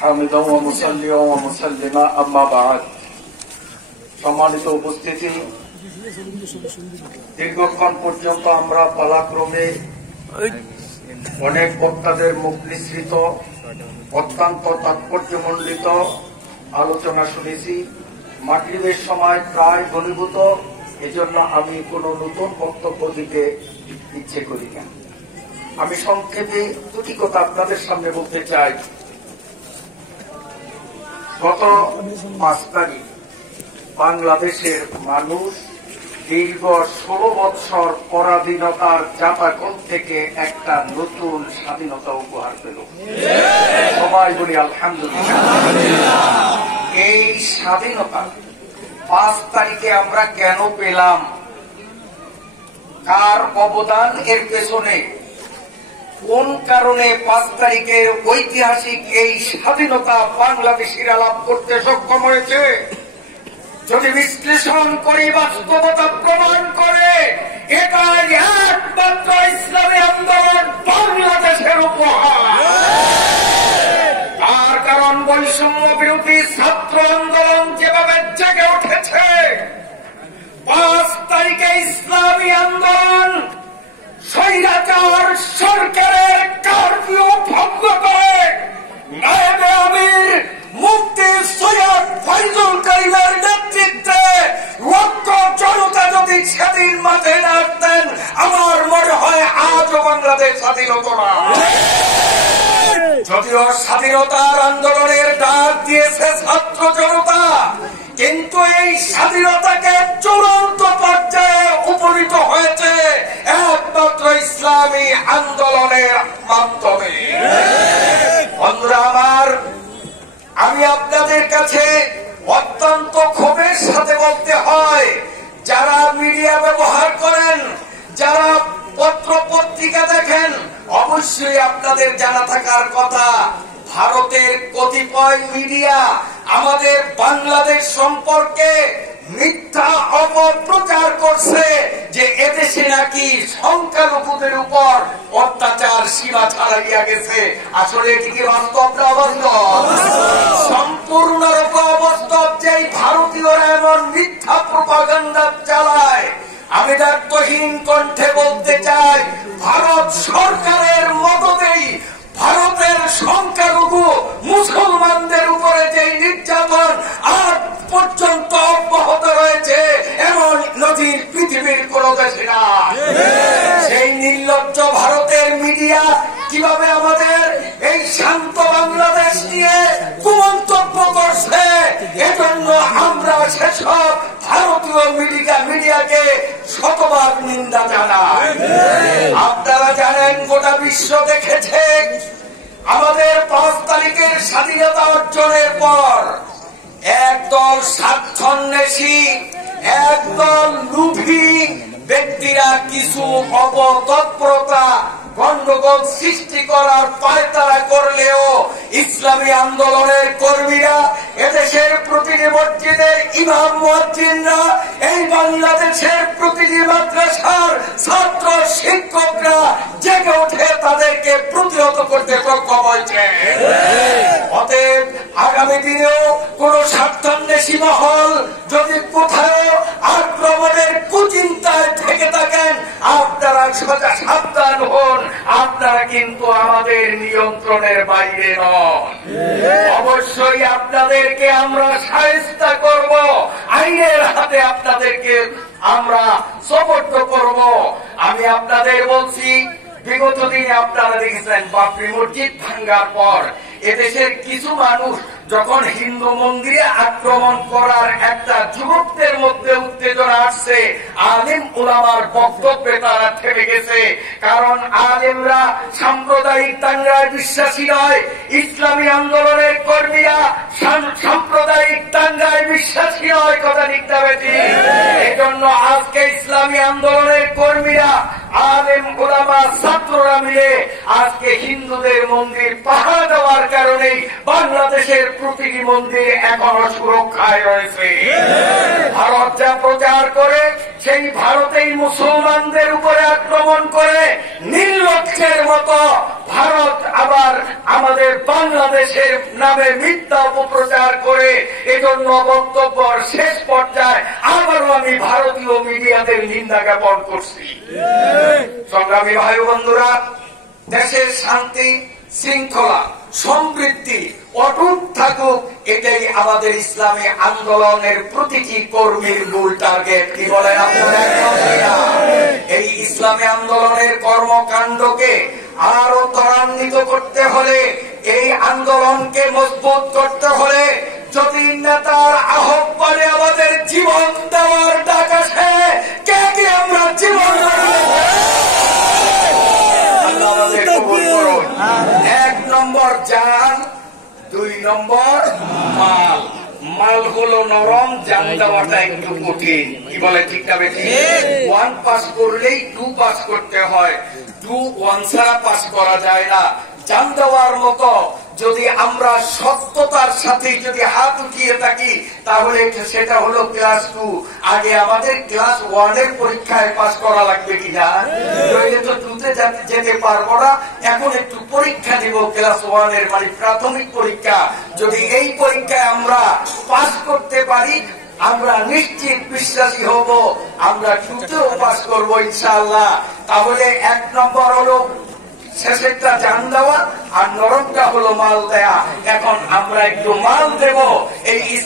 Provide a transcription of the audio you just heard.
হামিদাও ওয়া মুসাল্লিয়াও ওয়া মুসাল্লিমা আম্মা বা'দ। সম্মানিত উপস্থিতি, দীর্ঘক্ষণ পর্যন্ত আমরা পালাক্রমে অনেক বক্তাদের মুখ নিঃসৃত অত্যন্ত তাৎপর্যমণ্ডিত আলোচনা শুনেছি। মাগরিবের সময় প্রায় ঘনীভূত, এজন্য আমি কোনো নতুন বক্তব্য দিতে ইচ্ছে করি না। আমি সংক্ষেপে দুটি কথা আপনাদের সামনে বলতে চাই। গত 5 তারিখ বাংলাদেশের মানুষ দীর্ঘ 16 বৎসর পরাধীনতার জাতাকল থেকে একটা নতুন স্বাধীনতা উপহার পেল। সবাই বলি আলহামদুলিল্লাহ। এই স্বাধীনতা 5 তারিখে আমরা কেন পেলাম, কার অবদান এর পেছনে, কোন কারণে 5 তারিখের ঐতিহাসিক এই স্বাধীনতা বাংলাদেশিরা লাভ করতে সক্ষম হয়েছে, যদি বিশ্লেষণ করি, বাস্তবতা প্রমাণ করে এটাই একমাত্র ইসলামী আন্দোলন বাংলাদেশের উপহার। তার কারণ বৈষম্য বিরোধী ছাত্র আন্দোলন যেভাবে জেগে উঠেছে, 5 তারিখে ইসলামী আন্দোলন স্বৈরাচার সরকারের কারফিউ ভঙ্গ করে নায়েবে আমির মুফতি সৈয়দ ফয়জুল করিমের নেতৃত্বে লক্ষ জনতা যদি সেদিন মাঠে নামতেন, আমার মনে হয় আজও বাংলাদেশ স্বাধীন হতো না। যদিও স্বাধীনতার আন্দোলনের ডাক দিয়েছে ছাত্র জনতা, কিন্তু এই স্বাধীনতাকে চূড়ান্ত পর্যায়ে উপনীত হয়েছে একমাত্র ইসলামী আন্দোলনের মাধ্যমে। বন্ধুরা আমার, আমি আপনাদের কাছে অত্যন্ত ক্ষোভের সাথে বলতে হয়, যারা মিডিয়া ব্যবহার করেন, যারা পত্র পত্রিকা দেখেন, অবশ্যই আপনাদের জানা থাকার কথা, ভারতের কতিপয় মিডিয়া আমাদের বাংলাদেশ সম্পর্কে মিথ্যা অপপ্রচার করছে যে এদেশে নাকি সংখ্যালঘুদের উপর অত্যাচার সীমা ছাড়াইয়া গেছে। আসলে এটি কি বাস্তব না অবাস্তব? সম্পূর্ণরূপে অবাস্তব। যে ভারতীয়রা এমন মিথ্যা প্রপাগান্ডা চালায়, আমি দায়িত্বহীন কণ্ঠে বলতে চাই, ভারত সরকারের মদতেই ভারতের সংখ্যালঘু মুসলমানদের উপরে যে নির্যাতন আজ পর্যন্ত অব্যাহত রয়েছে, এমন নজির পৃথিবীর কোন দেশে না। সেই নির্লজ্জ ভারতের মিডিয়া কিভাবে আমাদের এই শান্ত বাংলাদেশ নিয়ে কুমন্তব্য করছে, এজন্য আমরা সেসব ভারতীয় মিডিয়াকে শতবার নিন্দা জানাই। আপনারা জানেন, গোটা বিশ্ব দেখেছে আমাদের 5 তারিখের স্বাধীনতা অর্জনের পর একদল স্বার্থান্বেষী, একদল লোভী ব্যক্তিরা কিছু অপতৎপরতা গন্ডগোল সৃষ্টি করার পায়তারা করলেও ইসলামী আন্দোলনের কর্মীরা, এদেশের প্রতিটি মসজিদের ইমাম মুয়াজ্জিনরা, এই বাংলাদেশের প্রতিটি মাদ্রাসার ছাত্র শিক্ষকরা জেগে উঠে তাদেরকে প্রতিহত করতে সক্ষম হয়েছে। অতএব আগামী দিনেও কোন স্বার্থান্বেষী মহল যদি কোথাও আক্রমণের কুচিন্তায় থেকে থাকেন, আপনারা সাবধান হন, আপনারা কিন্তু আমাদের নিয়ন্ত্রণের বাইরে নন। অবশ্যই আপনাদেরকে আমরা শায়েস্তা করব, আইনের হাতে আপনাদেরকে আমরা সোপর্দ করব। আমি আপনাদের বলছি, বিগত দিনে আপনারা দেখেছেন বাবরি মসজিদ ভাঙ্গার পর এদেশের কিছু মানুষ যখন হিন্দু মন্দিরে আক্রমণ করার একটা যুবকদের মধ্যে উত্তেজনা আসছে, আলেম উলামার বক্তব্যে তারা থেমে গেছে। কারণ আলেমরা সাম্প্রদায়িক দাঙ্গায় বিশ্বাসী নয়, ইসলামী আন্দোলনের কর্মীরা সাম্প্রদায়িক দাঙ্গায় বিশ্বাসী নয়। কথা ঠিক না বেশি? এই জন্য আজকে ইসলামী আন্দোলনের কর্মীরা, আলেম উলামা, ছাত্ররা মিলে আজকে হিন্দুদের মন্দির পাহারা দেওয়ার কারণে বাংলাদেশের প্রতিটি মন্দির এখনো সুরক্ষায় রয়েছে। ভারত যা প্রচার করে, সেই ভারতেই মুসলমানদের উপরে আক্রমণ করে নির্লজ্জের মতো ভারত আবার আমাদের বাংলাদেশের নামে মিথ্যা অপপ্রচার করে এজন্য বক্তব্যের শেষ পর্যায়ে আবারও আমি ভারতীয় মিডিয়াদের নিন্দা জ্ঞাপন করছি। সংগ্রামী ভাই বন্ধুরা, দেশের শান্তি শৃঙ্খলা সমৃদ্ধি অটুট থাকুক, এটাই আমাদের ইসলামী আন্দোলনের প্রতিটি কর্মীর মূল টার্গেট। কি বলেন আপনারা? এই ইসলামী আন্দোলনের কর্মকাণ্ডকে আরো ত্বরান্বিত করতে হলে, এই আন্দোলনকে মজবুত করতে হলে, যদি নেতার আহ্বানে আমাদের জীবন দেওয়ার ডাক আসে, কে কে আমরা জীবন করুন। 1 নম্বর জান, 2 নম্বর মাল। মাল হলো নরম, জান দেওয়াটা একটু কঠিন। কি বলে? ঠিক না বেশি? 1 পাস করলেই 2 পাস করতে হয়, 2 1 ছাড়া পাস করা যায় না। জান দেওয়ার মতো যদি আমরা সত্যতার সাথে যদি হাত উঠিয়ে থাকি, তাহলে সেটা হলো ক্লাস 2। আগে আমাদের ক্লাস 1 এর পরীক্ষায় পাস করা লাগবে কিনা? নইলে তো 2 তে যেতে পারবো না। এখন একটু পরীক্ষা দিব ক্লাস 1 এর, মানে প্রাথমিক পরীক্ষা। যদি এই পরীক্ষায় আমরা পাস করতে পারি, আমরা নিশ্চিত বিশ্বাসী হব আমরা 2 তেও পাস করবো ইনশাআল্লাহ। তাহলে 1 নম্বর হলো শেষেরটা জান দেওয়া, আর নরমটা হলো মাল দেয়া। এখন আমরা একটু মাল দেব এই